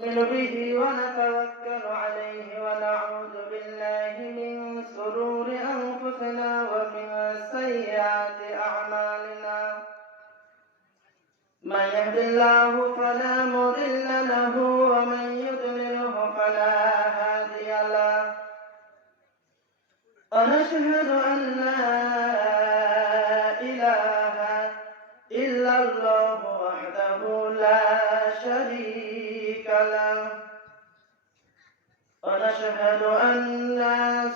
نؤمن به ونتوكل عليه ونعوذ بالله من شرور أنفسنا ومن سيئات أعمالنا من يهد الله فلا مضل له ومن يضلله فلا هادي له ونشهد أن لا إله إلا الله وحده لا شريك له ونشهد أن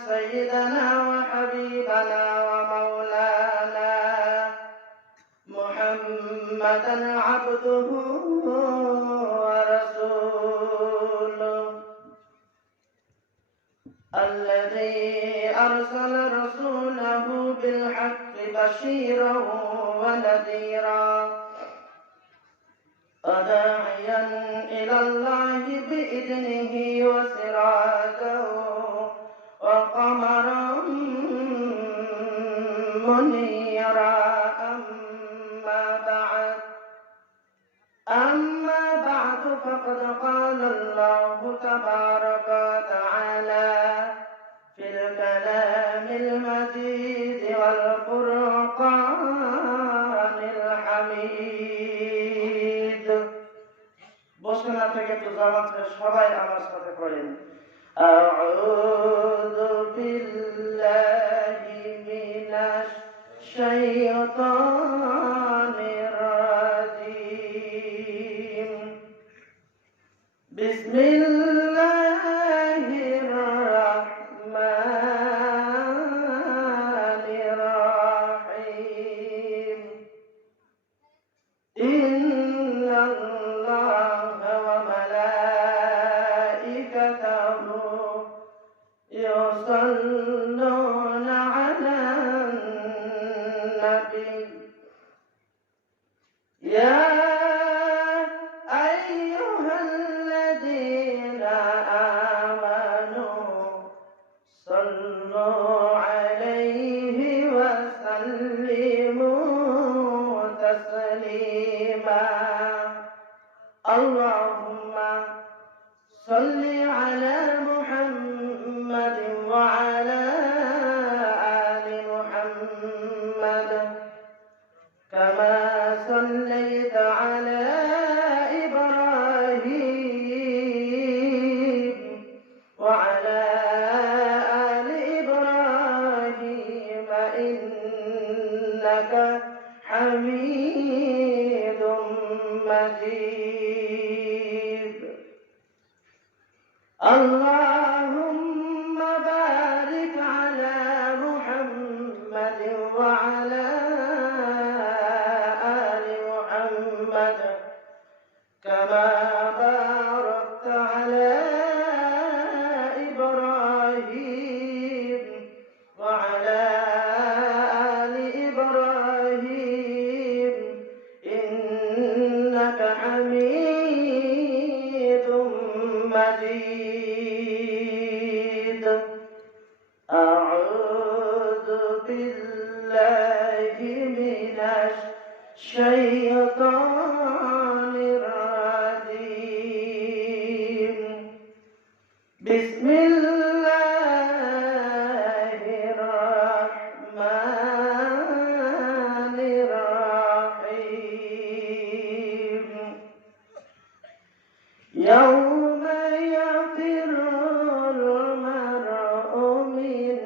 سيدنا وحبيبنا ومولانا محمدا عبده ورسوله الذي أرسل رسوله بالحق بشيرا ونذيرا وداعيا إلى الله بإذنه وسراجا وقمرا منيرا أما بعد فقد قال الله تبارك وتعالى في الكلام المجيد والفرقان الحميد بسنا থেকে একটু জবান থেকে সবাই আমার সাথে পড়েন আউযু বিল্লাহি মিনাশ শাইতানির রাজিম বিসমিল্লাহির রাহমানির রাহিম ইন্নাল্লাহা ওয়া মালাইকাতাহু ইউসাল্লুনা আলান নাবী ইয়া صلوا عليه وسلموا تسليما اللهم صل على محمد وعلى آل محمد كما صليت على إبراهيم وعلى إنك حميد مجيد اللهم بارك على محمد وعلى آل محمد كما باركت على إبراهيم وعلى حميد مجيد أعوذ بالله من الشيطان الرجيم بسم الله الرحمن الرحيم يوم يفر المرء من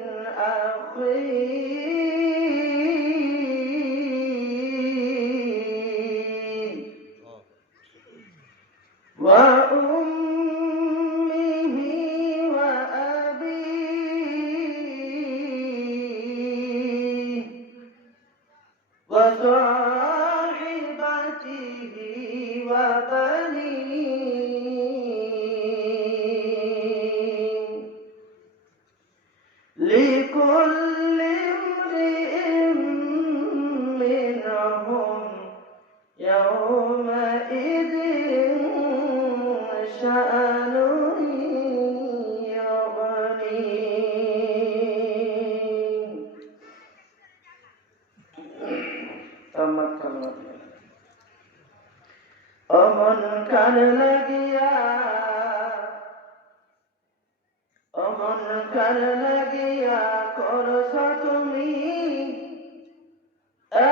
أخيه وأمه وأبيه وصاحبته وبنيه لكل امرئ منهم يومئذ شأن يغنيه অমন কার লাগিয়া কার লাগিয়া করছ তুমি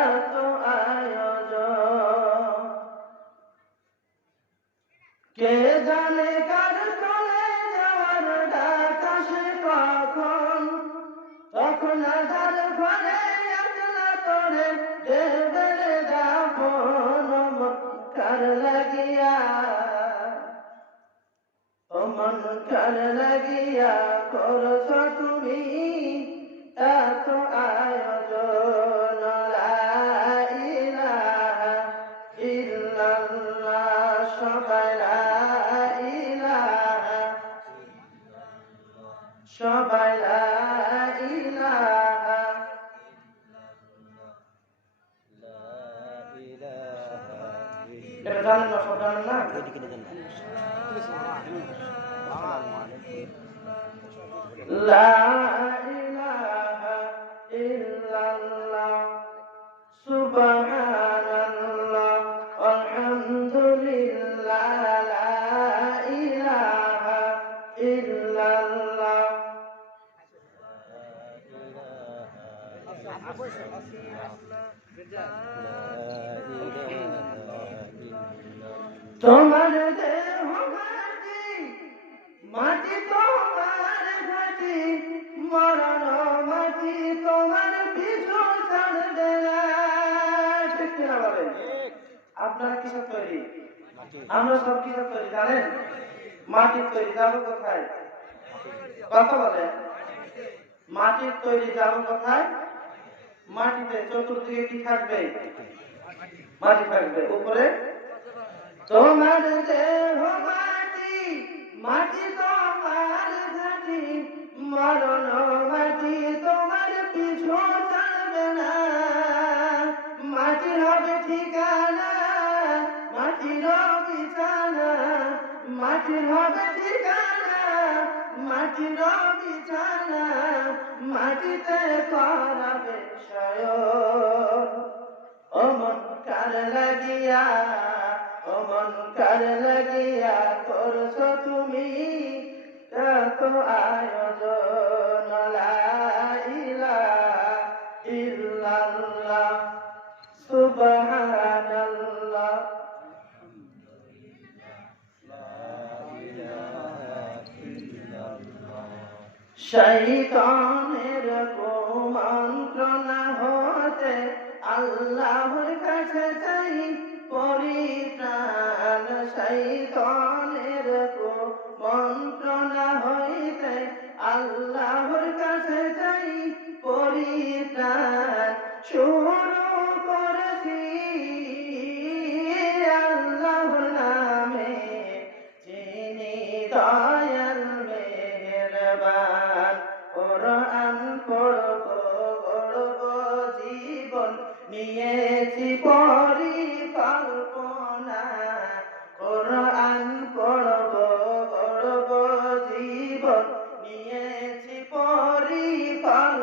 এত আয়োজন? কে জানে কার কোলে যাওয়ার ডাক আসে কখন, তখন আধার ঘরে একলা তোরে দেবে রে দাফন। কার লাগিয়া ও মন কার লাগিয়া করছ তুমি এত আয়োজন? লা ইলাহা ইল্লাল্লাহ, সবাই লা ইলাহা, সবাই লা ইলাহা। এটা জানেন না, সব জানেন না? লা ইলাহা ইল্লাল্লাহ, সুবহানাল্লাহ, আলহামদুলিল্লাহ, লা ইলাহা ইল্লাল্লাহ। তোমার দেহ মাটি, মাটি তোমার ঘাটি, মরণ মাটি তোমার পিছু ছাড়বে না। ঠিক কিনা বলেন? আপনারা কিসব তৈরি? আমরা সব কিসব তৈরি জানেন? মাটির তৈরি। যাবো কোথায়? কথা বলেন। মাটির তৈরি, যাবো কোথায়? মাটিতে। চতুর্দিকে কি থাকবে? মাটি থাকবে। উপরে তোমার দেহ মাটি, মাটি তোমার ঘাটি, মরণ মাটি তোমার পিছু ছাড়বে না। মাটির হবে ঠিকানা, মাটির বিছানা, মাটির হবে ঠিকানা, মাটির বিছানা, মাটিতে করাবে শয়ন। ও মন কার লাগিয়া, ও মন কার লাগিয়া করছ তুমি এত আয়োজন? লা ইলাহা ইল্লাল্লাহ, সুবহানাল্লাহ। শয়তানের কুমন্ত্রণা হতে আল্লাহর কাছে চাই পরিত্রাণ। শয়তানের কুমন্ত্রণা হইতে আল্লাহর কাছে চাই পরিত্রাণ। শুরু করেছি আল্লাহর নামে, যিনি দয়াল মেহেরবান। কোরআন পড়ব গড়ব জীবন, নিয়েছি পরিকল্পনা। কোরআন পড়ব গড়ব জীবন, নিয়েছি পরিকল্পনা।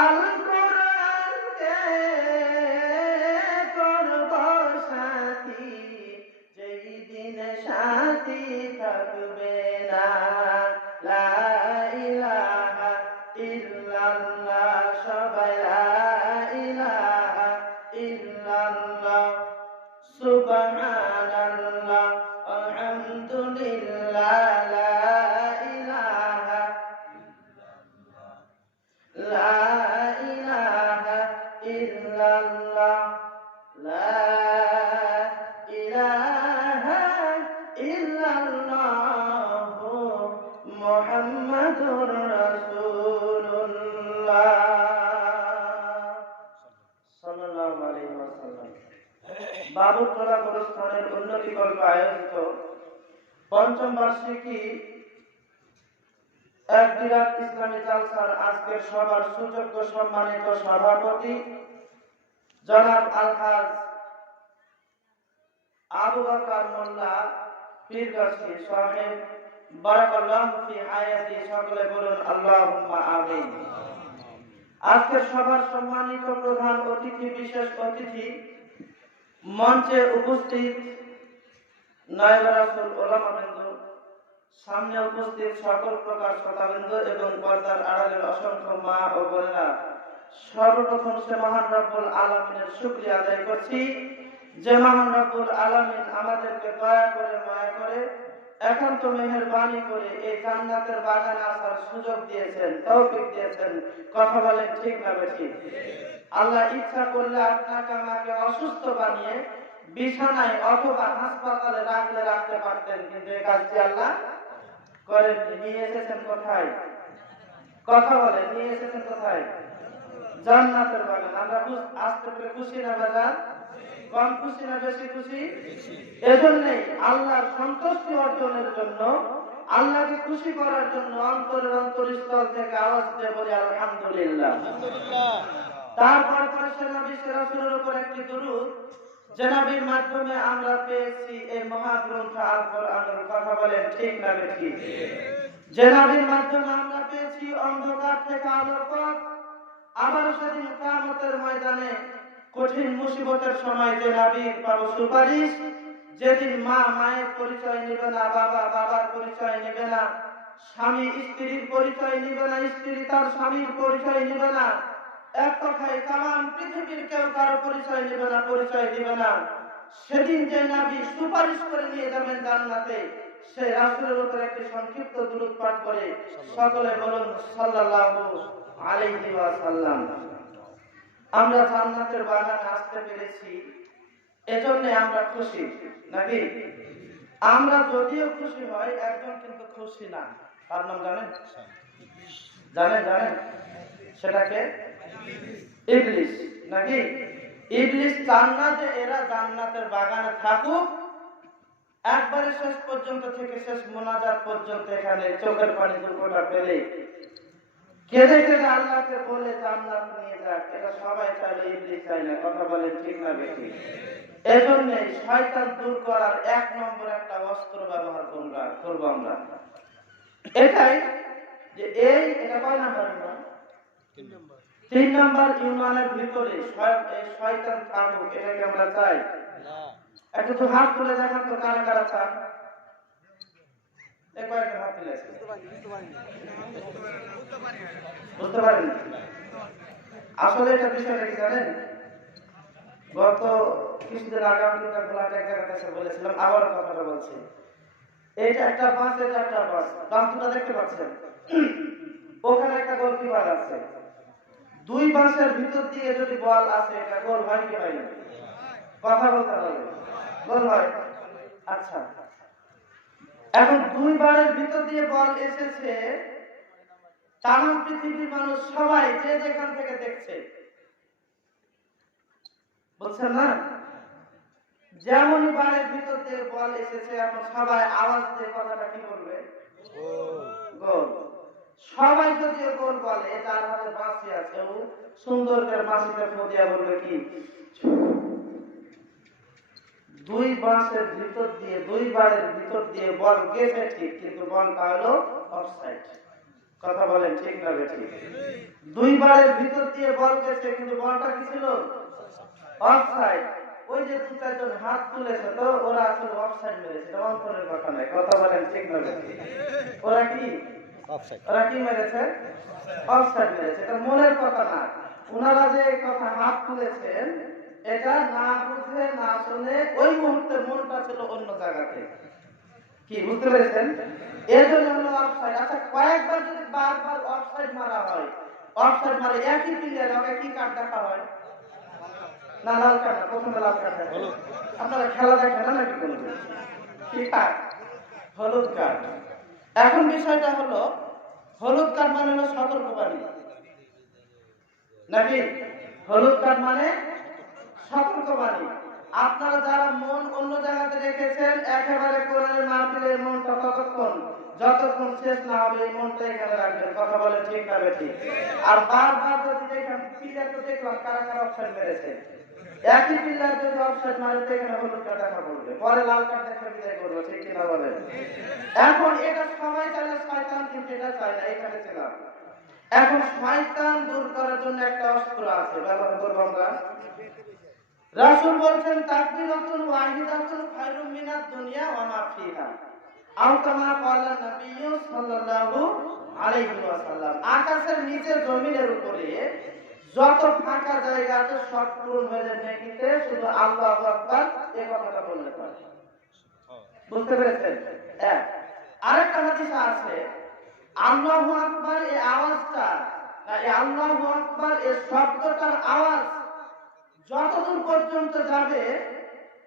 আল কোরআনকে করব সাথী, যেই দিন সাথী থাকবে না। লা ইলাহা ইল্লাল্লাহ, সবাই লা ইলাহা ইল্লাল্লাহ, সুবহানাল্লাহ, আলহামদুলিল্লাহ, লা ইলাহা, লা ইলাহা ইল্লাল্লাহ, লা ইলাহা ইল্লাল্লাহ, মুহাম্মাদুর রাসূলুল্লাহ সাল্লাল্লাহু আলাইহি ওয়াসাল্লাম। বাবুতলা গোরস্থানের উন্নতিকল্প আয়োজিত পঞ্চম বার্ষিকী এক বিরাট ইসলামী জালসার আজকের সভার সুযোগ্য সম্মানিত সভাপতি জনাব আলহাজ আবু বকর মোল্লা পীরগাছি সাহেব, বারাকাল্লাহু ফি হায়াতি। সকলে বলুন আল্লাহুম্মা আমিন। আজকের সভার সম্মানিত প্রধান অতিথি, বিশেষ অতিথি, মঞ্চে উপস্থিত নায়েবে রাসূল, ওলামাবৃন্দ, সামনে উপস্থিত সকল প্রকার শ্রোতাবৃন্দ এবং পর্দার আড়ালের অসংখ্য মা ও বোনেরা, সর্বপ্রথম সে মহান রব্বুল আলামিনের শুকরিয়া আদায় করছি যে মহান রব্বুল আলামিন আমাদেরকে দয়া করে মায়া করে একান্ত মেহেরবানি করে এই জান্নাতের বাগানে আসার সুযোগ দিয়েছেন, তৌফিক দিয়েছেন। কথা বলেন ঠিক না বেঠিক? আল্লাহ ইচ্ছা করলে আপনাকে আমাকে অসুস্থ বানিয়ে বিছানায় অথবা হাসপাতালে রাখতে পারতেন, কিন্তু এই কাজটি আল্লাহ করেননি। নিয়ে এসেছেন কোথায়? কথা বলেন, নিয়ে এসেছেন কোথায়? জান্নাতের বাগান। আমরা আসতে পেরে খুশি না বাজার? কম খুশি না বেশি খুশি? এজন্যই আল্লাহর সন্তুষ্টি অর্জনের জন্য, আল্লাহকে খুশি করার জন্য অন্তরের অন্তরস্থল থেকে আওয়াজ দিয়ে বলি আলহামদুলিল্লাহ। তারপর সে নবী রাসূলের উপর একটি দুরূদ, যে নবীর মাধ্যমে আমরা পেয়েছি এই মহাগ্রন্থ আল কোরআনের। কথা বলেন ঠিক না বেঠিক? যে নবীর মাধ্যমে আমরা পেয়েছি অন্ধকার থেকে আলোর পথ। আবার সেদিন কিয়ামতের ময়দানে কঠিন মুসিবতের সময় যে নবীর পাবো সুপারিশ, যেদিন মা মায়ের পরিচয় নেবে না, বাবা বাবার পরিচয় নেবে না, স্বামী স্ত্রীর পরিচয় নেবে না, স্ত্রী তার স্বামীর পরিচয় নেবে না, এক কথায় তাম পৃথিবীর কেউ কারো পরিচয় নেবে না, পরিচয় দিবে না। সেদিন যে নবী সুপারিশ করে নিয়ে যাবেন জান্নাতে, সেই রাসূলের উপর একটি সংক্ষিপ্ত দুরূদ পাঠ করে সকলে বলুন সাল্লাল্লাহু আলাইহি ওয়াসাল্লাম। আমরা জান্নাতের বাগানে আসতে পেরেছি, এজন্য আমরা খুশি নাকি? আমরা যদিও খুশি হই, একজন কিন্তু খুশি না। তার নাম জানেন? জানেন? সেটাকে ইবলিস নাকি? ইবলিস চান না যে এরা জান্নাতের বাগানে থাকুক। একবারে শেষ পর্যন্ত থেকে শেষ মোনাজাত পর্যন্ত এখানে চোখের পানি দুর্গটা পেলে কেঁদে কেঁদে আল্লাহকে বলে জান্নাত নিয়ে যাক, এটা সবাই চাইলে, ইবলিস চাই না। কথা বলেন ঠিক না বেঠিক? এজন্য শয়তান দূর করার এক নম্বর একটা অস্ত্র ব্যবহার করবো আমরা। এটাই যে এটা কয় নাম্বার? 3 নাম্বার ইউনিয়নের ভিতরে শয়তান থাকুক, এটাকে আমরা চাই। একটু তো হাত তুলে দেখান তো, কারা কারা চান? কয়েকটা হাত তুলেছে, বুঝতে পারেন? আসলে এটা বিষয়টা কি জানেন? গত কিছুদিন আগে আমি একটা জায়গাতে এসে বলেছিলাম, আবার কথাটা বলছি। এটা একটা বাস, এটা একটা বাস, বাসটা দেখতে পাচ্ছেন? ওখানে একটা গোলকিপার আছে। দুই বাসের ভিতর দিয়ে যদি বল আসে, এটা গোল হয় কি হয় না? কথা বলতে হবে, গোল হয়। আচ্ছা, এখন দুই বারের ভিতর দিয়ে বল এসেছে, তাম পৃথিবীর মানুষ সবাই যে যেখান থেকে দেখছে, বলছেন না? যেমন বারের ভিতর দিয়ে বল এসেছে, এখন সবাই আওয়াজ দিয়ে কথাটা কি বলবে? গোল। সবাই যদি গোল বলে, যার হাতে বাঁশি আছে ও সুন্দর করে বাঁশিটা ফদিয়া বলবে কি? দুই বাঁশের ভিতর দিয়ে, দুই বারের ভিতর দিয়ে বল গেছে ঠিক, কিন্তু বলটা হলো অফসাইড। কথা বলেন ঠিক না বেঠিক? দুই বারের ভিতর দিয়ে বল গেছে, কিন্তু বলটা কি ছিল? অফসাইড। ওই যে 2-4 জন হাত তুলেছে, তো ওরা আসলে অফসাইড মেরেছে, এটা অন্তরের কথা নয়। কথা বলেন ঠিক না বেঠিক? ওরা কি মেরেছে? অফসাইড মেরেছে। এটা মনের কথা না। ওনারা যে কথা হাত তুলেছেন, এটা না বুঝে না শুনে ওই মুহূর্তে মনটা ছিল অন্য জায়গাতে। কি বুঝতে পেরেছেন? এর জন্য হলো অফসাইড। আচ্ছা, কয়েকবার যদি বারবার অফসাইড মারা হয়, অফসাইড মারে একই প্লেয়ার, ওকে কি কার্ড দেখা হয়? না, লাল কার্ড না, প্রথমে লাল কার্ড দেখা। আপনারা খেলা দেখেন না নাকি? কোনো কি কার্ড? হলুদ কার্ড। এখন বিষয়টা হলো, হলুদ কার্ড মানে হলো সতর্কবাণী নাকি? হলুদ কার্ড মানে সতর্কবাণী। আপনারা যারা মন অন্য জায়গাতে রেখেছেন, একেবারে কোরআনের মাহফিলে মনটা যতক্ষণ শেষ না হবে, এই মনটা এখানে রাখবেন। কথা বলে ঠিক না বেঠিক? আর বারবার যদি দেখেন, প্লেয়ার তো দেখলাম কারা কারা অফসাইড মেরেছে, একই প্লেয়ার যদি অফসাইড মারে, এখানে হলুদ কার্ড দেখা পড়বে, পরে লাল কার্ড দেখা বিদায় করবো। ঠিক কিনা বলেন? এখন এটা সবাই চাইলে, শয়তান কিন্তু এটা চায় না। এখানে ছিলাম, এখন শয়তান দূর করার জন্য একটা অস্ত্র আছে, ব্যবহার করবো আমরা। রাসূল বলেছেন, তাকবীরাতুন ওয়াহিদাতুন খায়রুম মিনাদ দুনিয়া ওয়া মা ফিহা। আও কামা ক্বালা নবী সাল্লাল্লাহু আলাইহি ওয়াসাল্লাম, আকাশের নিচে জমিনের উপরে যত ফাঁকা জায়গা আছে সব পূরণ হয়ে যায় নেকিতে, শুধু আল্লাহু আকবার এই কথাটা বললে পারে। বুঝতে পেরেছেন? আরেকটা হাদিস আছে, আল্লাহু আকবার এই আওয়াজটা, এই আল্লাহু আকবার এই শব্দটার আওয়াজ যতদূর পর্যন্ত যাবে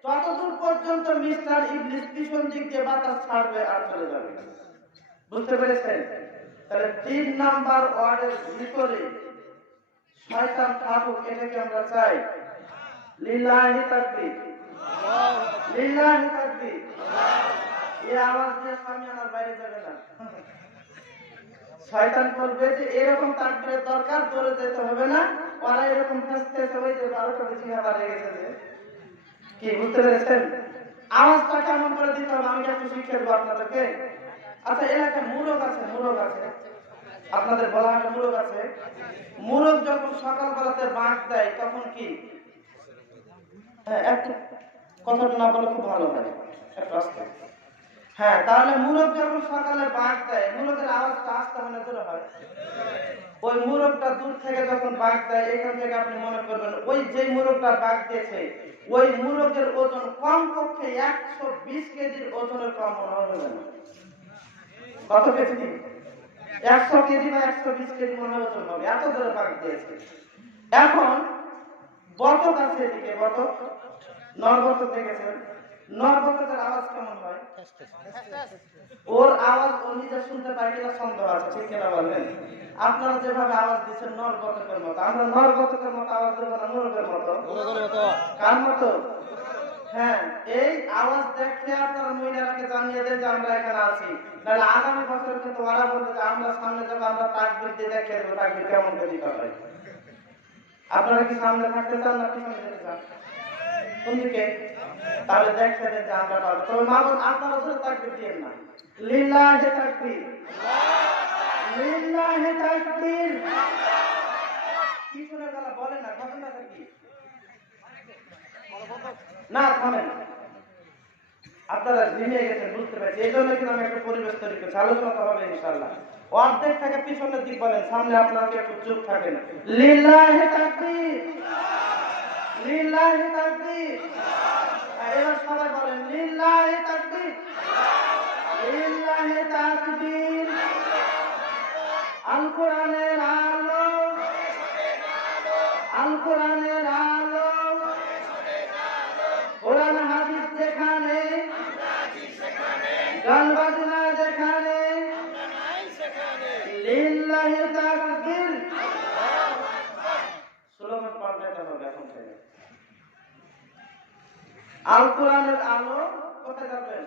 ততদূর পর্যন্ত মিস্টার ইবলিস পিছন দিক দিয়ে বাতাস ছাড়বে আর চলে যাবে। বুঝতে পেরেছেন? তাহলে 3 নাম্বার ওয়ার্ডের ভিতরে শয়তান থাকুক, এটাকে আমরা চাই। লিল্লাহি তাকবীর, লিল্লাহি তাকবীর। এই আওয়াজ দিয়ে সামিয়ানার বাইরে যাবে না। শয়তান বলবে যে এরকম তাকবীরের দরকার, দৌড়ে যেতে হবে না, ওরা এরকম ফাঁসতে সবাই যে 12টা বেশি খাবার লেগে গেছে। কি বুঝতে পেরেছেন? আওয়াজটা কেমন করে দিতে হবে আমি একটু শিখিয়ে দেবো আপনাদেরকে। আচ্ছা, এলাকায় মুরগ আছে, মুরগ আছে, আপনাদের বলাহাটে মুরগ আছে। মুরগ যখন সকালবেলাতে বাঁক দেয় তখন কি, একটু কথাটা না বলে খুব ভালো হয়, একটু আস্তে। হ্যাঁ, তাহলে মুরগ যখন সকালে বাঁক দেয়, মুরগের আওয়াজটা আস্তে মনে করে হয়। ওই মুরগটা দূর থেকে যখন বাঁক দেয়, এখান থেকে আপনি মনে করবেন ওই যে মুরগটা বাঁক দিয়েছে ওই মুরগের ওজন কমপক্ষে 120 কেজির ওজনের কম মনে হবে না। কত কেজি? 100 কেজি বা 120 কেজি মনে ওজন হবে, এত ধরে বাঁক দিয়েছে। এখন বতক আছে এদিকে, বতক, নরবতক দেখেছেন? নরবতকের আওয়াজ কেমন হয়? ওর আওয়াজ ও নিজে শুনতে পায় কিনা সন্দেহ আছে, ঠিক কিনা বলেন? আপনারা যেভাবে আওয়াজ দিচ্ছেন নরবতকের মতো, আমরা নরবতকের মতো আওয়াজ দেবো না, মুরগের মতো। কার মতো? হ্যাঁ, এই আওয়াজ দেখে আপনারা মহিলারাকে জানিয়ে দেন যে আমরা এখানে আছি, নাহলে আগামী বছর কিন্তু ওরা বলবে যে আমরা সামনে যাবো, আমরা তাকবীর দিয়ে দেখিয়ে দেবো তাকবীর কেমন করে দিতে হয়। আপনারা কি সামনে থাকতে চান না পিছনে যেতে চান? কোন দিকে? তাহলে দেখতে দেন যে আমরা পাবো। তবে মা বোন আপনারা ধরে তাকবীর দিয়েন না। লিল্লাহি তাকবীর, লিল্লাহি তাকবীর। পিছনে যারা বলে না, ঘটনাটা কি? না, থামেন, আপনারা ঝিমিয়ে গেছেন, বুঝতে পারছি। এই জন্য কিন্তু আমি একটা পরিবেশ তৈরি করছি, আলোচনা হবে ইনশাআল্লাহ। অর্ধেক থেকে পিছনের দিক বলেন, সামনে আপনারা একটু চুপ থাকেন। লিল্লাহি তাকবীর, লিল্লাহি তাকবীর। এবার সবাই বলেন লিল্লাহি তাকবীর, লিল্লাহি তাকবীর। আল কোরআনের আলো, আল কোরআনের আলো, কোরআন হাদিস যেখানে, গান বাজনা যেখানে, লিল্লাহি তাকবীর। স্লোগান পাল্টাতে হবে এখন থেকে। আল কোরআনের আলো কোথায় যাবেন?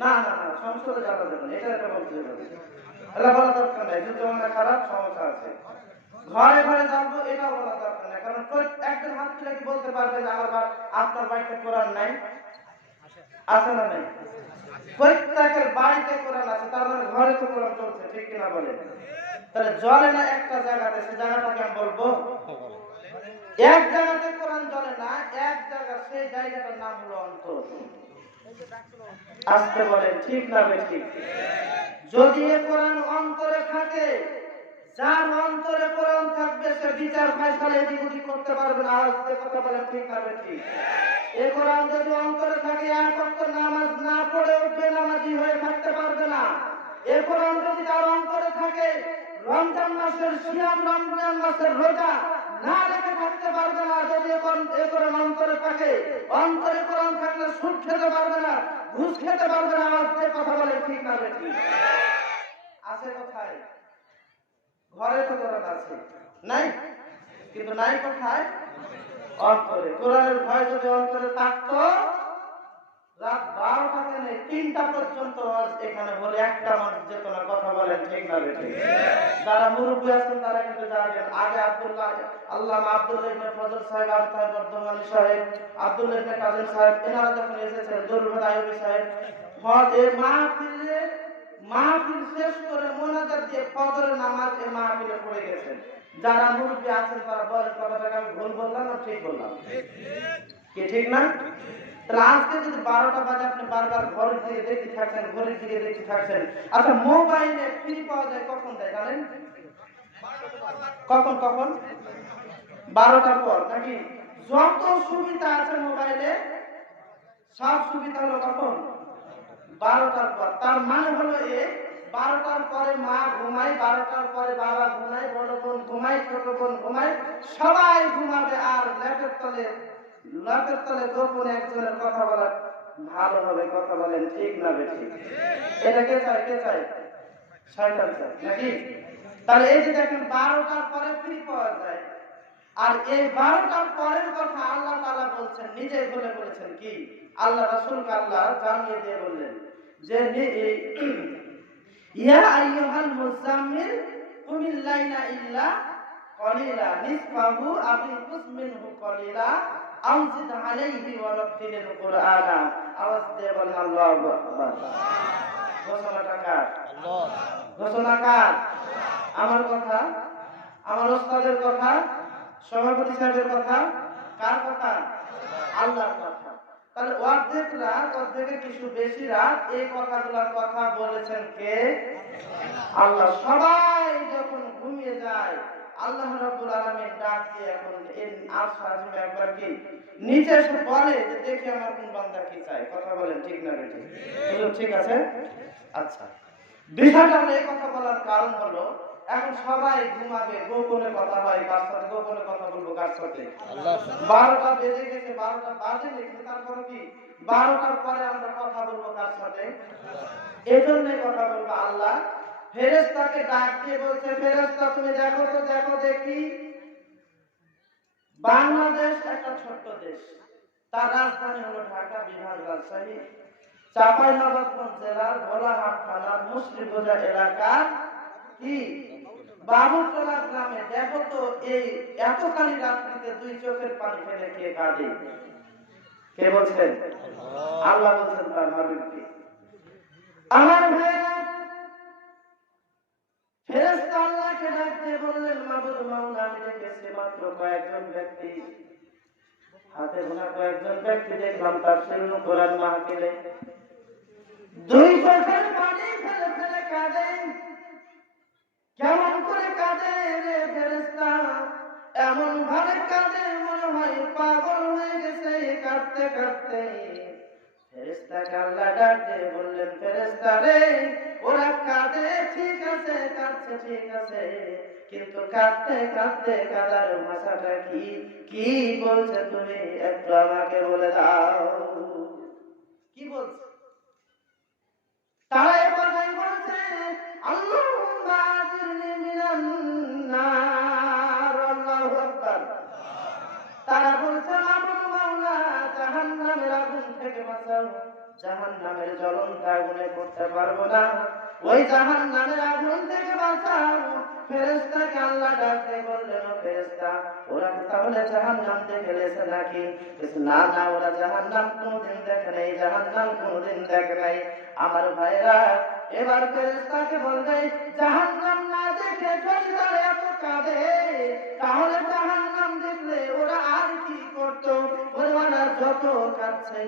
না না না, সংসদে যাওয়া যাবে না, এটা বলতে হবে। আল্লাহ বলা দরকার নাই, যুদ্ধ মানে খারাপ, সমস্যা আছে। ঘরে ঘরে যাবো এটা বলা দরকার নাই, কারণ একজন হাত তুলে কি বলতে পারবে যে আমার আপনার বাড়িতে কোরআন নাই? আছে না নাই? প্রত্যেকের বাড়িতে কোরআন আছে, তার মানে ঘরে তো কোরআন চলছে, ঠিক কিনা বলে? তাহলে জ্বলে না একটা জায়গাতে, সে জায়গাটাকে আমি বলবো? এক জায়গাতে কোরআন জ্বলে না, এক জায়গা, সেই জায়গাটার নাম হলো অন্তর। আসতে বলেন ঠিক না বেঠিক? যদি এ কোরআন অন্তরে থাকে, যার অন্তরে কোরআন থাকবে সে বিচার ফায়সালা এদিক ওদিক করতে পারবে না। আওয়াজ দিয়ে কথা বলেন ঠিক না বেঠিক? এ কোরআন যদি অন্তরে থাকে, এক ওয়াক্ত নামাজ না পড়ে উঠবে নামাজি হয়ে থাকতে পারবে না। এ কোরআন যদি তার অন্তরে থাকে, রমজান মাসের সিয়াম, রমজান মাসের রোজা না রেখে থাকতে পারবে না। যদি এ কোরআন অন্তরে থাকে, অন্তরে কোরআন থাকলে সুদ খেতে পারবে না, ঘুষ খেতে পারবে না। আওয়াজ দিয়ে কথা বলেন ঠিক না বেঠিক? আছে কোথায়? ঘরে তো কোরআন আছে, নাই? কিন্তু নাই কোথায়? অন্তরে। কোরআনের ভয় যদি অন্তরে থাকতো, রাত 12টা থেকে 3টা পর্যন্ত এখানে বলে একটা মানুষ যেত না। কথা বলেন ঠিক না বেঠিক? যারা মুরব্বী আছেন তারা কিন্তু জানেন। আগে আল্লামা আব্দুল্লাহ ইবনে ফজল সাহেব, আনসার বর্ধমানী সাহেব, আব্দুল্লাহ ইবনে কাজী সাহেব, এনারা যখন এসেছেন, দরুদ আইয়ুবী সাহেব, এই মাহফিল শেষ করে মোনাজাত দিয়ে ফজরের নামাজ এই মাহফিলে পড়ে গেছেন। যারা মুরব্বী আছেন তারা বলেন কথাটাকে আমি ভুল বললাম না ঠিক বললাম? কি ঠিক না? তাহলে আজকে যদি 12টা বাজে আপনি বারবার ঘরের দিকে দেখতে থাকছেন, ঘরের দিকে দেখতে থাকছেন, আচ্ছা মোবাইলে ফ্রি পাওয়া যায় কখন দেয় জানেন? কখন কখন? 12টার পর নাকি? যত সুবিধা আছে মোবাইলে সব সুবিধা হলো কখন? 12টার পর। তার মানে হলো 12টার পরে মা ঘুমায়, 12টার পরে বাবা ঘুমায়, বড় বোন ঘুমায়, ছোট বোন ঘুমায়, সবাই ঘুমাবে। আর ল্যাপের তলে গোপনে একজনের কথা বলা ভালো হবে। কথা বলেন ঠিক না বেঠিক? এটা কে চায়? কে চায়? শয়তান চায় নাকি? তাহলে এই যে দেখেন 12টার পরে ফ্রি পাওয়া যায়, আর এই 12টার পরের কথা আল্লাহ তাআলা বলছেন, নিজে বলেছেন কি? আল্লাহ রাসূলকে আল্লাহ জানিয়ে দিয়ে বললেন যে ইয়া আইয়ুহাল মুযাম্মিল কুমিল লাইলা ইল্লা কলিলা নিসফাহু আও ইনকুস মিনহু কলিলা আও জিদ আলাইহি ওয়া রাত্তিলিল কুরআনা। আওয়াজ দিয়ে বলেন আল্লাহু আকবার। ঘোষণাটা কার? আল্লাহ। ঘোষণা কার? আমার কথা? আমার ওস্তাদের কথা? সভাপতি সাহেবের কথা? কার কথা? আল্লাহর কথা। তাহলে অর্ধেক রাত, অর্ধেকের কিছু বেশি রাত এই কথাগুলোর কথা বলেছেন কে? আল্লাহ। সবাই যখন ঘুমিয়ে যায় আল্লাহ রাব্বুল আলামিন ডাক দিয়ে এখন এই আরশ আজিমে একবার কি নিচে এসে বলে যে দেখি আমার কোন বান্দা কি চায়। কথা বলেন ঠিক না বেঠিক? ঠিক আছে। আচ্ছা, বিষয়টা হলো এই কথা বলার কারণ হলো এখন সবাই ঘুমাবে, গোপনে কথা হয় কার সাথে? গোপনে কথা বলবো কার সাথে? আল্লাহর সাথে। 12টা বেজে গেছে, 12টা বাজে কিন্তু তারপরে কি 12টার পরে আমরা কথা বলবো কার সাথে? এজন্য কথা বলবো আল্লাহ ফেরেশতাকে ডাক দিয়ে বলছে, ফেরেশতা তুমি দেখো তো, দেখো দেখি বাংলাদেশ একটা ছোট্ট দেশ, তার রাজধানী হলো ঢাকা, বিভাগ রাজশাহী, চাঁপাইনবাবগঞ্জ জেলার ভোলাহাট থানার মুসলিমগঞ্জ এলাকার কি বাবুতলা গ্রামে। দেখো তো এই এতখানি রাত্রিতে দুই চোখের পানি ফেলে কে কাঁদে? কে বলছেন? আল্লাহ বলছেন তার হাবিবকে। আমার ভাইরা, ফেরেশতা আল্লাহকে ডাক দিয়ে বললেন, মাবুদ মাওলা, আমি দেখেছি মাত্র কয়েকজন ব্যক্তি, হাতে গোনা কয়েকজন ব্যক্তি দেখলাম তাফসীরুল কোরআন মাহফিলে দুই চোখের পানি ফেলে ফেলে কাঁদে। কেমন করে কাঁদে রে ফেরেশতা? এমন ভাবে কাঁদে মনে হয় পাগল হয়ে গেছে কাঁদতে কাঁদতে। ফেরেশতাকে আল্লাহ ডাক দিয়ে বললেন, ফেরেশতা রে, ওরা কাঁদে ঠিক আছে, কাঁদছে ঠিক আছে, কিন্তু কাঁদতে কাঁদতে কাঁদার ভাষাটা কি? কি বলছে তুমি একটু আমাকে বলে দাও। কি বলছে? তারা এ কথাই বলছে, আল্লাহুম্মা আজিরনি মিনান নার। আল্লাহু আকবার। তারা বলছে, মাবুদ মাওলা, জাহান্নামের আগুন থেকে বাঁচাও। জাহান্নামের জ্বলন্ত আগুনে পড়তে পারবো না, ওই জাহান্নামের আগুন থেকে বাঁচাও। ফেরেশতাকে আল্লাহ ডাক দিয়ে বললেন, ও ফেরেশতা, ওরা তাহলে জাহান্নাম দেখে গেছে নাকি? না না, ওরা জাহান্নাম কোনোদিন দেখে নাই, জাহান্নাম কোনোদিন দেখে নাই। আমার ভাইরা, এবার ফেরেশতাকে বলবে, জাহান্নাম না দেখে যদি তারা এত কাঁদে, তাহলে জাহান্নাম দেখলে ওরা আর কি করতো? ওরা যত কাঁদছে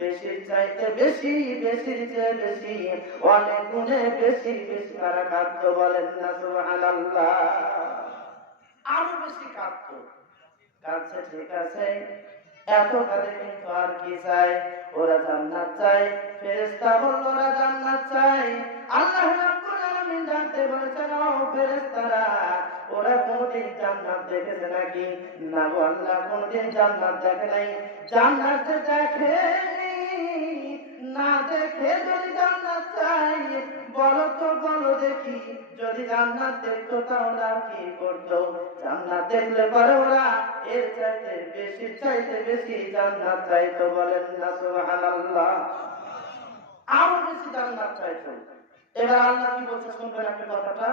বেশির চাইতে বেশি, বেশির চেয়ে বেশি, অনেক গুণে বেশি বেশি তারা কাঁদতো। বলেন না সুবহানাল্লাহ? আরো বেশি কাঁদতো। কাঁদছে ঠিক আছে, এত কাঁদে কিন্তু আর কি চাই? ওরা জান্নাত চাই। ফেরেশতা বলল, ওরা জান্নাত চাই। আল্লাহ রাব্বুল আলামিন জানতে বলেছেন, ও ফেরেশতারা, ওরা কোনদিন জান্নাত দেখেছে নাকি? না গো আল্লাহ, কোনদিন জান্নাত দেখে নাই। জান্নাত দেখে না দেখে যদি জান্নাত চাই, বলো তো, বলো দেখি, যদি জান্নাত দেখতো তাহলে আর কি করতো? জান্নাত দেখলে পরে ওরা এর চাইতে বেশি, চাইতে বেশি জান্নাত চাইতো। বলেন না সুবহানাল্লাহ? আরো বেশি জান্নাত চাইতো। এবার আল্লাহ কি বলছে শুনবেন আপনি কথাটা।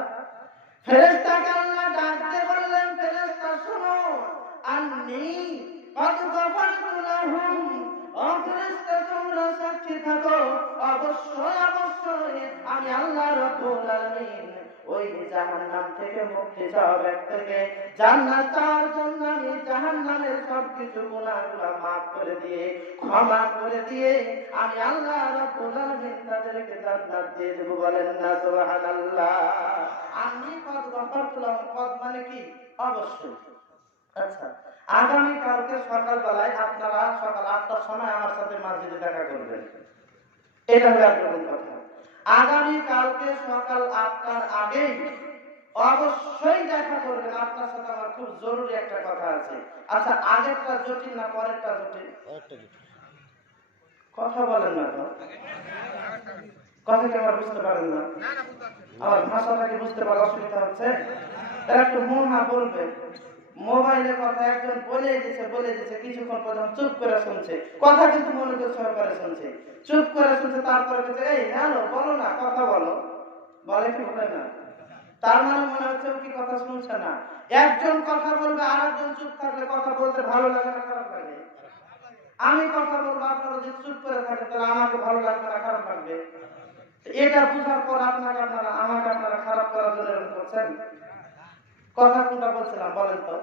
ফেরেশতাকে আল্লাহ ডাকতে বললেন, ফেরেশতা শোনো, আন্নী কদ গফারতু লাহুম। ও ফেরেশতা, তোমরা সাক্ষী থাকো, অবশ্যই অবশ্যই আমি আল্লাহ রাব্বুল আলামিন ওই জাহান্নাম থেকে মুক্তি চাওয়া ব্যক্তিকে জান্নাত চাওয়ার জন্য আমি জাহান্নামের সবকিছু গুনাহগুলো মাফ করে দিয়ে, ক্ষমা করে দিয়ে আমি আল্লাহ রাব্বুল আলামিন তাদেরকে জান্নাত দিয়ে দেব। বলেন না সুবহানাল্লাহ। আমি কদ গফরতুলাম, কদ মানে কি? অবশ্যই। আচ্ছা, আগামী কালকে সকালবেলায় আপনারা সকাল 8টার সময় আমার সাথে মসজিদে দেখা করবেন। এটা হলো একরকম কথা। আগামী কালকে সকাল 8টার আগে অবশ্যই দেখা করবেন। আপনার সাথে আমার খুব জরুরি একটা কথা আছে। আচ্ছা, আগেরটা জটিল না পরেরটা জটিল? কথা বলেন না তো, কথা কি আমার বুঝতে পারেন না? আমার ভাষাটাকে বুঝতে পারা অসুবিধা হচ্ছে? তারা একটু মুহা বলবে। মোবাইলে কথা একজন বলে দিচ্ছে, কিছুক্ষণ পর্যন্ত চুপ করে শুনছে, কথা কিন্তু মনোযোগ সহকারে শুনছে, চুপ করে শুনছে, তারপরে বলছে এই হ্যালো বলো না, কথা বলো। বলে কি বলে না? তার মানে মনে হচ্ছে কি কথা শুনছে না। একজন কথা বলবে আর একজন চুপ থাকলে কথা বলতে ভালো লাগে না খারাপ লাগে? আমি কথা বলবো, আপনারা যদি চুপ করে থাকেন তাহলে আমাকে ভালো লাগবে না খারাপ লাগবে? এটা বুঝার পর আমাকে আপনারা খারাপ করার জন্য এরকম করছেন। কথা কোনটা বলছিলাম বলেন তো?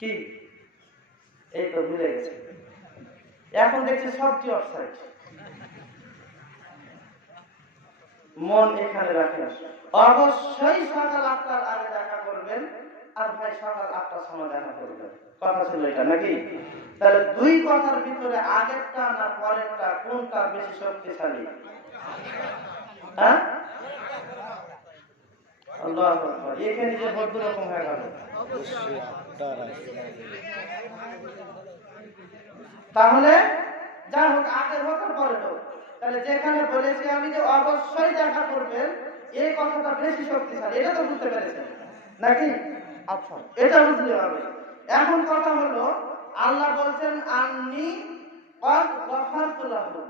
কি এই তো ভুলে গেছে। এখন দেখছি সবটি অফসাইড। মন এখানে রাখেন। অবশ্যই সকাল 8টার আগে দেখা করবেন, আর ভাই সকাল 8টার সময় দেখা করবেন। কথা ছিল এটা নাকি? তাহলে দুই কথার ভিতরে আগেরটা না পরেরটা কোনটা বেশি শক্তিশালী? হ্যাঁ, আল্লাহু আকবার। এখানে যে বদ্ধ রকম হয়ে গেল। তাহলে যা হোক, আগের বছর পরে হোক, তাহলে যেখানে বলেছি আমি যে অবশ্যই দেখা করবেন, এই কথাটা বেশি শক্তিশালী, এটা তো বুঝতে পেরেছেন নাকি? আচ্ছা, এটা বুঝতে হবে। এখন কথা হলো, আল্লাহ বলছেন আন্নী কদ গফারতু লাহু,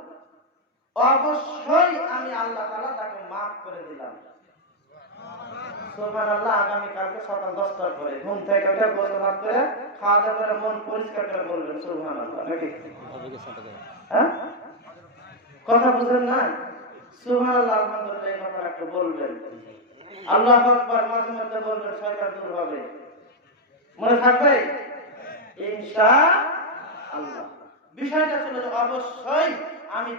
অবশ্যই আমি আল্লাহ তাআলা তাকে মাফ করে দিলাম। সুবহানাল্লাহ। আগামী কালকে সকাল 10টার পরে ঘুম থেকে উঠে গোসল হাত করে খাওয়া দাওয়া করে মন পরিষ্কার করে বলবেন সুবহানাল্লাহ নাকি? হ্যাঁ, কথা বুঝেন না? সুবহানাল্লাহ, আলহামদুলিল্লাহ, এই কথা একটু বলবেন। আল্লাহু আকবার মাঝে মধ্যে বলবেন, শয়তান দূর হবে। মনে থাকবে ইনশাআল্লাহ। বিষয়টা ছিল যে অবশ্যই আমি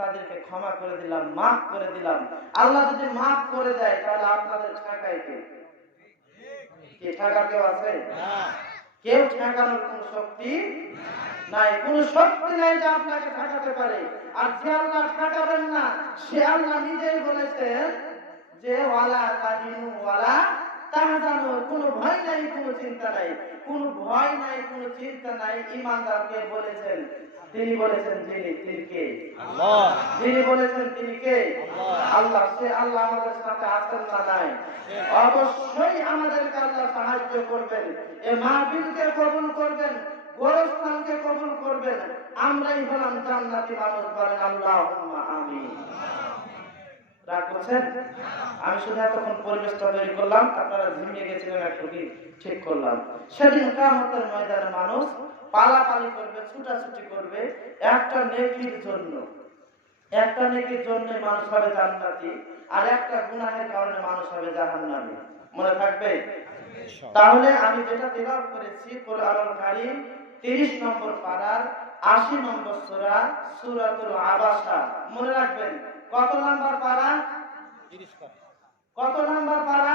তাদেরকে ক্ষমা করে দিলাম, মাফ করে দিলাম। আল্লাহ যদি মাফ করে দেয় তাহলে আপনাদের ঠেকায় কে? কি ঠেকা কেউ আছে? কেউ ঠেকানোর কোন শক্তি নাই, কোন শক্তি নাই যে আপনাকে ঠেকাতে পারে। আর যে আল্লাহ ঠেকাবেন না, সে আল্লাহ নিজেই বলেছেন যে ওয়ালা তাহিনু ওয়ালা তাহজানু, কোনো ভয় নাই, কোনো চিন্তা নাই, কোনো ভয় নাই, কোনো চিন্তা নাই। ঈমানদারকে বলেছেন, তিনি বলেছেন তিনি কে? আল্লাহ। যিনি বলেছেন তিনি কে? আল্লাহ। সে আল্লাহ আমাদের সাথে আছেন না নাই? অবশ্যই আমাদেরকে আল্লাহ সাহায্য করবেন, এই মাহফিলকে কবুল করবেন, গোরস্থানকে কবুল করবেন। আমরাই হলাম জান্নাতি মানুষ। বলেন আল্লাহুম্মা আমিন। রাগ করছেন? আমি শুধু এতক্ষণ পরিবেশটা তৈরি করলাম, আপনারা ঝিমিয়ে গেছিলেন, একটু ঠিক করলাম। সেদিন কিয়ামতের ময়দানে মানুষ পালাপালি করবে, ছুটাছুটি করবে একটা নেকির জন্য। একটা নেকির জন্য মানুষ হবে জান্নাতি, আর একটা গুনাহের কারণে মানুষ হবে জাহান্নামী। মনে থাকবে? তাহলে আমি যেটা তেলাওয়াত করেছি কোরআনুল কারীম 30 নম্বর পারার 80 নম্বর সূরা, সূরাতুল আবাসা। মনে রাখবেন কত নাম্বার পারা? 30 পারা। কত নাম্বার পারা?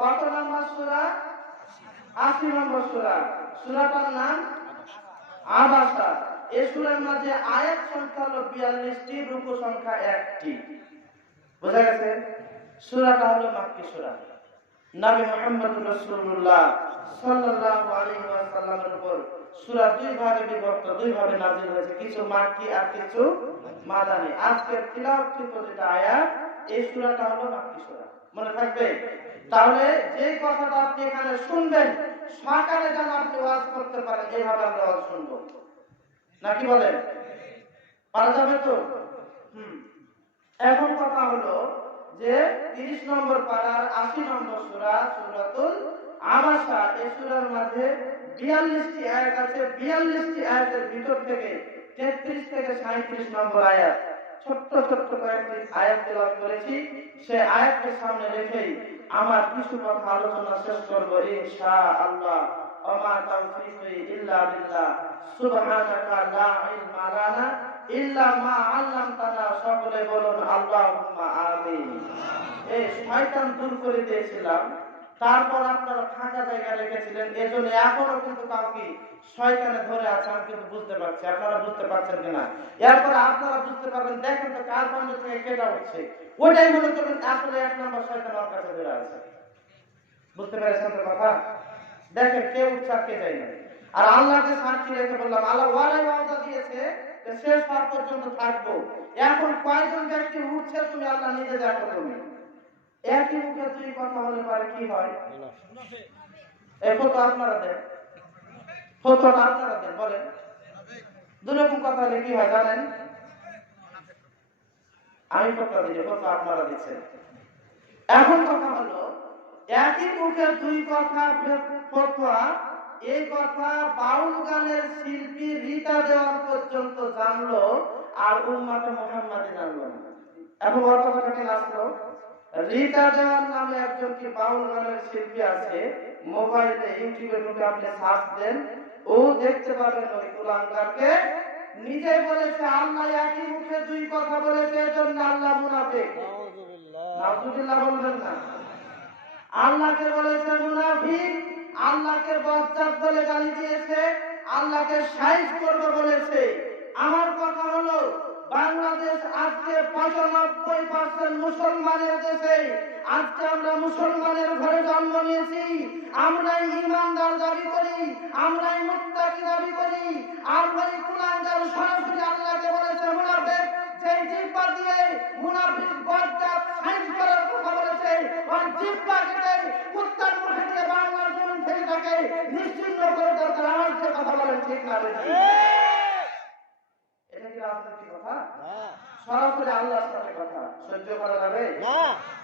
কত নাম্বার সূরা? 80 নম্বর সূরা। সূরাটার নাম আবাসা। এই সূরার মাঝে আয়াত সংখ্যা হলো 42টি, রুকু সংখ্যা 1টি। বোঝা গেছে? সূরাটা হলো মাক্কি সূরা। নবী মুহাম্মদ রাসূলুল্লাহ সাল্লাল্লাহু আলাইহি ওয়াসাল্লামের উপর সূরা দুই ভাগে বিভক্ত, দুই ভাবে নাযিল হয়েছে, কিছু মাক্কি আর কিছু মাদানী। আজকের তিলাওয়াতকৃত যেটা আয়াত, এই সূরাটা হলো মাক্কি সূরা। মনে থাকবে? তাহলে যে কথাটা আপনি এখানে শুনবেন, সকালে যেন আপনি ওয়াজ করতে পারেন, এইভাবে আমরা ওয়াজ শুনবো নাকি বলেন? পারা যাবে তো? এখন কথা হলো যে 30 নম্বর পারার 80 নম্বর সূরা, সূরাতুল আবাসা। এই সূরার মাঝে 42টি আয়াত আছে। 42টি আয়াতের ভিতর থেকে 33 থেকে 37 নম্বর আয়াত ছোট্ট ছোট্ট কয়েকটি আয়াত তেলাওয়াত করেছি। সেই আয়াতকে সামনে রেখেই আমার কিছু কথা আলোচনা শেষ করব ইনশাআল্লাহ। ওমা তাওফীকি ইল্লা বিল্লাহ, সুবহানাকা লা ইলমা লানা ইল্লা মা আল্লামতানা। সকলে বলুন আল্লাহুম্মা আমিন। এই শয়তান দূর করে দিয়েছিলাম, তারপর আপনারা ফাঁকা জায়গা রেখেছিলেন, এজন্য এখনো কিন্তু কাউকে শয়তানে ধরে আছে আমি কিন্তু বুঝতে পারছি। আপনারা বুঝতে পারছেন কিনা? এরপরে আপনারা বুঝতে পারবেন, দেখেন তো কার পাঞ্জা থেকে কেটা উঠছে, ওইটাই মনে করবেন আসলে এক নম্বর শয়তান ওর কাছে ধরে আছে। বুঝতে পেরেছেন তো কথা? দেখেন কে উঠছে আর কে যায় না। আর আল্লাহকে সাক্ষী রেখে বললাম, আল্লাহ ওয়াদা দিয়েছে যে শেষ পার পর্যন্ত থাকবো। এখন কয়জন ব্যক্তি উঠছে তুমি আল্লাহ নিজে দেখো। তুমি একই মুখে দুই কথা বলে পারে কি হয়? এই ফটো আপনারা দেন, ফটোটা আপনারা দেন, বলেন দুরকম কথা হলে কি হয় জানেন? আমি ফটো দিই, ফটো আপনারা দিচ্ছেন। এখন কথা হলো একই মুখে দুই কথা ফতোয়া, এই কথা বাউল গানের শিল্পী রীতা দেওয়ান পর্যন্ত জানলো আর উম্মাতে মুহাম্মাদি জানলো না। এখন ওর কথাটা কেন আসলো? রীতা দেওয়ান নামে একজন কি বাউল গানের শিল্পী আছে, মোবাইলে ইউটিউবে ঢুকে আপনি সার্চ দেন, ও দেখতে পাবেন ওই কুলাঙ্গারকে নিজে বলেছে আল্লাহ একই মুখে দুই কথা বলেছে, এজন্য আল্লাহ মুনাফিক। নাউজুবিল্লাহ বলবেন না। আল্লাহকে বলেছে মুনাফিক, আল্লাহকে বজ্জাত বলে গালি দিয়েছে, আল্লাহকে সাইজ করবে বলেছে। আমার কথা হলো বাংলাদেশ আজকে 95% মুসলমানের দেশে। আজকে আমরা মুসলমানের ঘরে জন্ম নিয়েছি, আমরাই ঈমানদার দাবি করি, আমরাই মুত্তাকি দাবি করি। আর বলি কুলাঙ্গার সরাসরি আল্লাহকে বলেছে মুনাফিক, সেই জিহ্বা দিয়ে মুনাফিক বজ্জাত সাইজ করার কথা বলেছে। আর জিহ্বা কেটে কুত্তার মুখে দিয়ে বাংলার জমিন থেকে তাকে নিশ্চিহ্ন করে দরকার। আমার যে কথা বলেন ঠিক না বেশি? এটা কি রাজনৈতিক কথা? সরাসরি আল্লাহর সাথে কথা সহ্য করা যাবে না।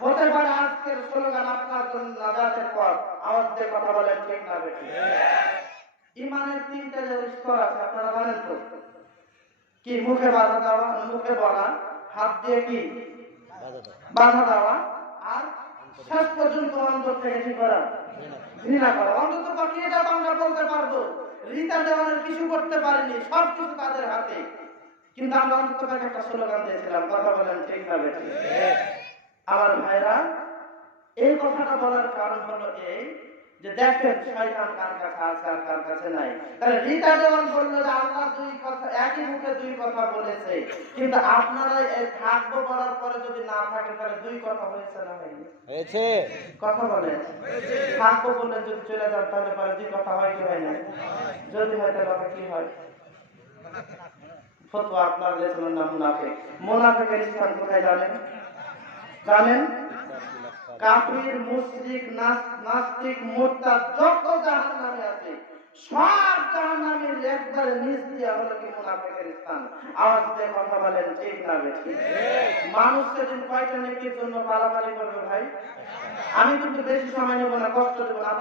হতে পারে আজকের স্লোগান আপনার জন্য নাজাতের পথ, আওয়াজ দিয়ে কথা বলেন ঠিক না বেশি? ইমানের তিনটা যে স্তর আছে আপনারা জানেন তো? কি? মুখে বাধা দেওয়া, মুখে বলা, হাত দিয়ে কি বাধা দেওয়া, আর শেষ পর্যন্ত অন্তর থেকে কি করা? ঘৃণা করা। অন্তত বাকি এটা তো আমরা বলতে পারবো রীতা দেওয়ানের কিছু করতে পারেনি, সব কিছু তাদের হাতে, কিন্তু আমরা অন্তত একটা স্লোগান দিয়েছিলাম। কথা বলেন ঠিক না বেশি? আমার ভাইরা, এই কথাটা বলার কারণ হলো এই যে দেখেন শয়তান কার কাছে আছে আর কার কাছে নাই। তাহলে রীতা দেওয়ান বললো যে আল্লাহ দুই কথা, একই মুখে দুই কথা বলেছে, কিন্তু আপনারা এই থাকবো বলার পরে যদি না থাকে তাহলে দুই কথা হয়েছে না হয়নি? হয়েছে। কথা বলেন। থাকবো বললেন যদি চলে যান তাহলে পরে দুই কথা হয় কি হয় না? যদি হয় তাহলে কি হয়? ফতোয়া আপনার লেখনের নাম মুনাফিক। মুনাফিকের স্থান কোথায় জানেন? জানেন? কাফির, মুশরিক, নাস্তিক, মুরতাদ যত জাহান্নামে আছে সব জাহান্নামের একবারে নিচ দিয়ে হলো কি মুনাফিকের স্থান। আওয়াজ দিয়ে কথা বলেন ঠিক না বেশি? মানুষ সেদিন কয়টা নেকির জন্য পালাপালি করবে ভাই? আমি কিন্তু বেশি সময় নেব না, কষ্ট দেব না।